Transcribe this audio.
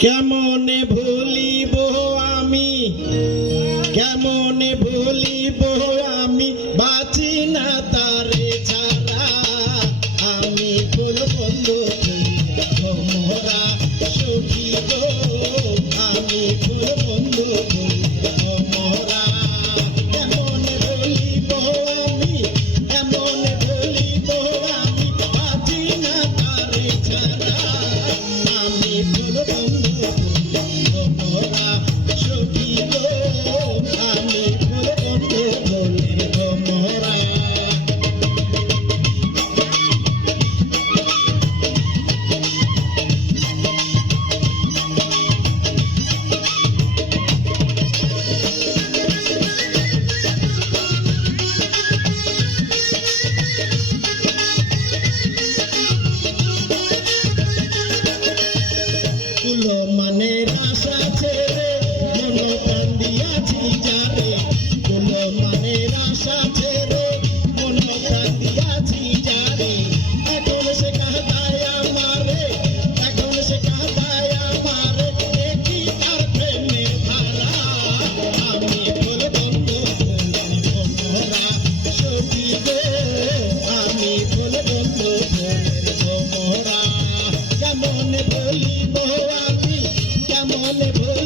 কেমনে ভুলিব আমি? কেমনে ভুলি বলে ভোর